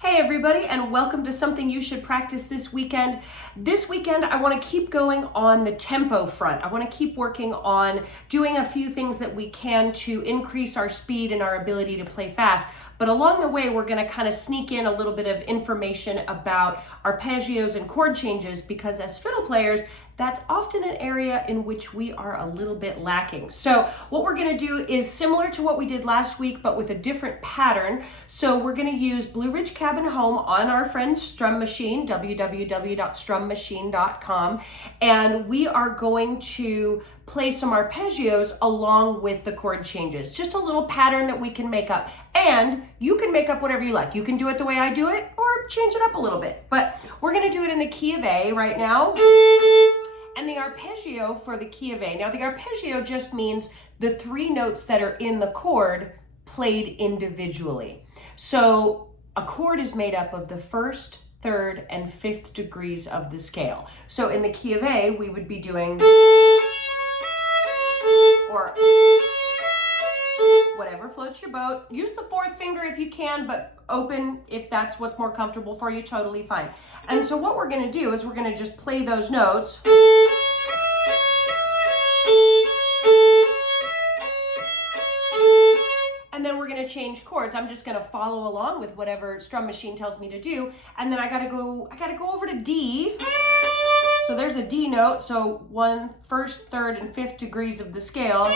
Hey everybody, and welcome to Something You Should Practice This Weekend. This weekend, I want to keep going on the tempo front. I want to keep working on doing a few things that we can to increase our speed and our ability to play fast. But along the way, we're going to kind of sneak in a little bit of information about arpeggios and chord changes, because as fiddle players, that's often an area in which we are a little bit lacking. So what we're going to do is similar to what we did last week, but with a different pattern. So we're going to use Blue Ridge Cabin Home on our friend's Strum Machine, www.strummachine.com, and we are going to play some arpeggios along with the chord changes. Just a little pattern that we can make up. And you can make up whatever you like. You can do it the way I do it or change it up a little bit. But we're going to do it in the key of A right now. And the arpeggio for the key of A. Now the arpeggio just means the three notes that are in the chord played individually. So a chord is made up of the first, third, and fifth degrees of the scale. So in the key of A, we would be doing or whatever floats your boat. Use the fourth finger if you can, but open if that's what's more comfortable for you, totally fine. And so what we're gonna do is we're gonna just play those notes. And then we're gonna change chords. I'm just gonna follow along with whatever Strum Machine tells me to do. And then I gotta go over to D. So there's a D note, so first, third, and fifth degrees of the scale.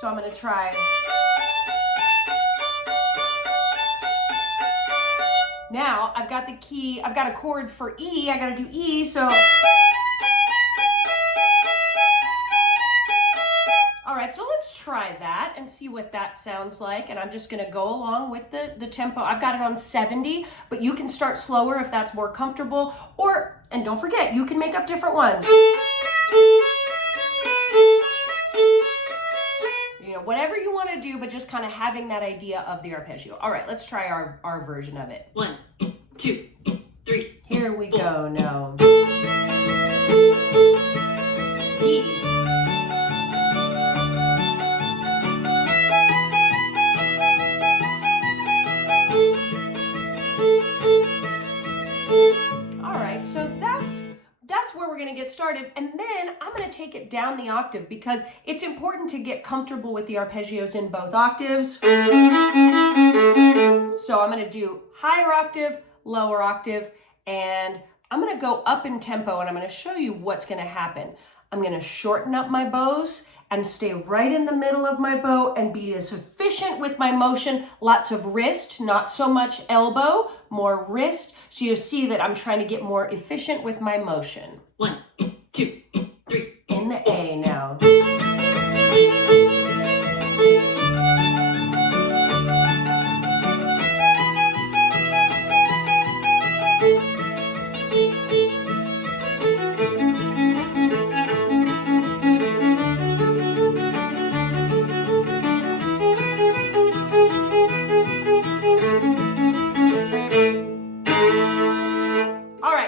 So I'm gonna try. Now I've got the key, I've got a chord for E, I gotta do E, so. All right, so let's try that and see what that sounds like. And I'm just gonna go along with the tempo. I've got it on 70, but you can start slower if that's more comfortable, and don't forget, you can make up different ones. Whatever you want to do, but just kind of having that idea of the arpeggio. All right, let's try our version of it. 1, 2, 3. Here we go now. D. All right, so that's where we're going to get started, and then I'm going to take it down the octave because it's important to get comfortable with the arpeggios in both octaves. So I'm going to do higher octave, lower octave, and I'm going to go up in tempo, and I'm going to show you what's going to happen. I'm going to shorten up my bows and stay right in the middle of my bow and be as efficient with my motion. Lots of wrist, not so much elbow, more wrist. So you see that I'm trying to get more efficient with my motion. 1, 2, 3. In the A now.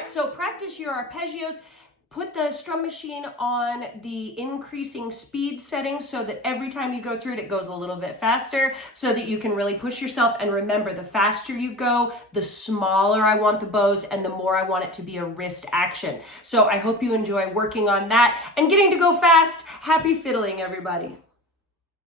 So practice your arpeggios. Put the Strum Machine on the increasing speed setting so that every time you go through it, it goes a little bit faster so that you can really push yourself. And remember, the faster you go, the smaller I want the bows and the more I want it to be a wrist action. So I hope you enjoy working on that and getting to go fast. Happy fiddling, everybody.